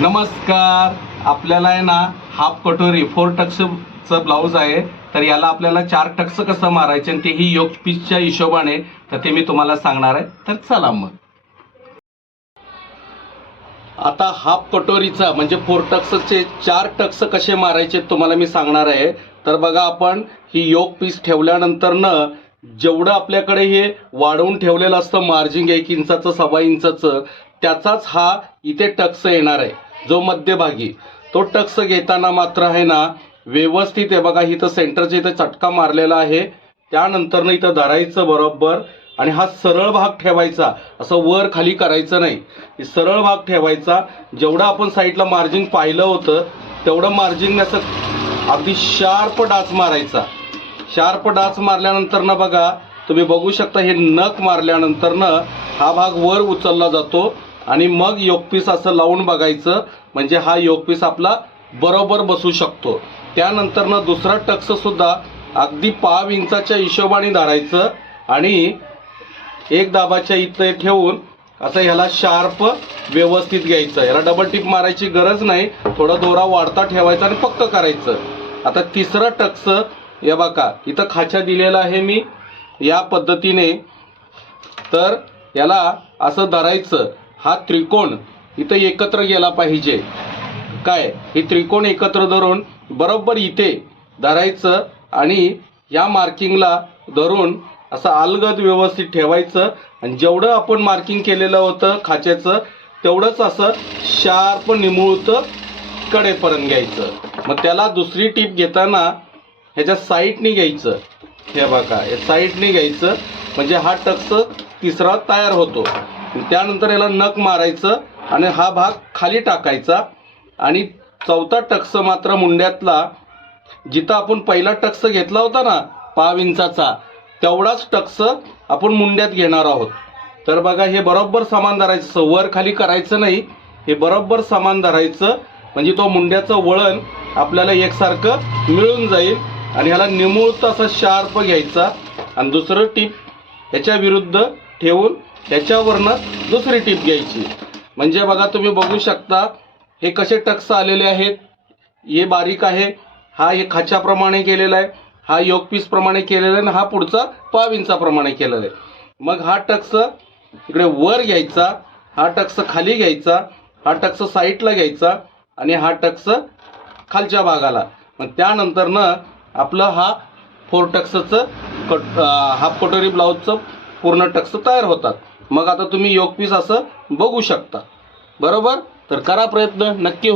नमस्कार. आपल्याला आहे ना हाफ कटोरी 4 टक्सचं ब्लाऊज आहे. तर याला आपल्याला 4 टक्स कसं मारायचे आणि तेही योग पीसच्या हिशोबाने, तर ते मी तुम्हाला सांगणार आहे. तर चला मग. आता हाफ कटोरीचा म्हणजे 4 टक्सचे 4 टक्स कसे मारायचे तुम्हाला मी सांगणार आहे. तर बघा, आपण ही योग पीस ठेवल्यानंतर जेवढं आपल्याकडे हे वाढवून ठेवलेलं असतं मार्जिंग 1 इंचाचं 1.25 इंचाचं, त्याचाच हा इथे टक्स येणार आहे जो मध्यभागी. तो टक्स घेताना मात्र आहे ना व्यवस्थित आहे. बघा, इथं सेंटरच्या इथं चटका मारलेला आहे. त्यानंतर इथं धरायचं बरोबर आणि हा सरळ भाग ठेवायचा, असं वर खाली करायचं नाही. सरळ भाग ठेवायचा. जेवढं आपण साईडला मार्जिंग पाहिलं होतं तेवढं मार्जिंग असं अगदी शार्प डाच मारायचा. शार्प डाच मारल्यानंतर बघा, तुम्ही बघू शकता हे नख मारल्यानंतर हा भाग वर उचलला जातो आणि मग योगपीस असं लावून बघायचं, म्हणजे हा योगपीस आपला बरोबर बसू शकतो. त्यानंतर दुसरा टक्स सुद्धा अगदी 1.25 इंचाच्या हिशोबाने धरायचं आणि एक दाबाच्या इथे ठेवून असं ह्याला शार्प व्यवस्थित घ्यायचं. याला डबल टिप मारायची गरज नाही, थोडा दोरा वाढता ठेवायचा आणि पक्क करायचं. आता तिसरा टक्स या बघा, इथं खाचा दिलेला आहे मी या पद्धतीने. तर याला असं धरायचं. हा त्रिकोण इथं एकत्र गेला पाहिजे. काय, हे त्रिकोण एकत्र धरून बरोबर इथे धरायचं आणि या मार्किंगला धरून असं अलगद व्यवस्थित ठेवायचं आणि जेवढं आपण मार्किंग केलेलं होतं खाच्याचं तेवढंच असं शार्प निमुळतं कडेपर्यंत घ्यायचं. मग त्याला दुसरी टीप घेताना ह्याच्या साईडनी घ्यायचं. हे बघा, या साईडनी घ्यायचं म्हणजे हा टक्स तिसरा तयार होतो. त्यानंतर याला नख मारायचं आणि हा भाग खाली टाकायचा आणि चौथा टक्स मात्र मुंड्यातला, जिथं आपण पहिला टक्स घेतला होता ना 1.25 इंचाचा, तेवढाच टक्स आपण मुंड्यात घेणार आहोत. तर बघा, हे बरोबर समान धरायचं, वर खाली करायचं नाही. हे बरोबर समान धरायचं म्हणजे तो मुंड्याचं वळण आपल्याला एकसारखं मिळून जाईल आणि ह्याला निमुळतं असं शार्प घ्यायचा आणि दुसरं टीप ह्याच्या विरुद्ध ठेवून ह्याच्यावरनं दुसरी टीप घ्यायची. म्हणजे बघा, तुम्ही बघू शकता हे कसे टक्स आलेले आहेत. हे बारीक आहे, हा हे खाच्याप्रमाणे केलेला आहे, हा योग पीस प्रमाणे केलेला आहे आणि हा पुढचा 1.25 इंचाप्रमाणे केलेला आहे. मग हा टक्स इकडे वर घ्यायचा, हा टक्स खाली घ्यायचा, हा टक्स साईडला घ्यायचा आणि हा टक्स खालच्या भागाला. मग त्यानंतर आपलं हा 4 टक्सचं हाफ कटोरी ब्लाऊजचं पूर्ण टक्स तयार होतात. मग आता तुम्ही योग पीस असं बघू शकता. बरोबर, तर करा प्रयत्न, नक्की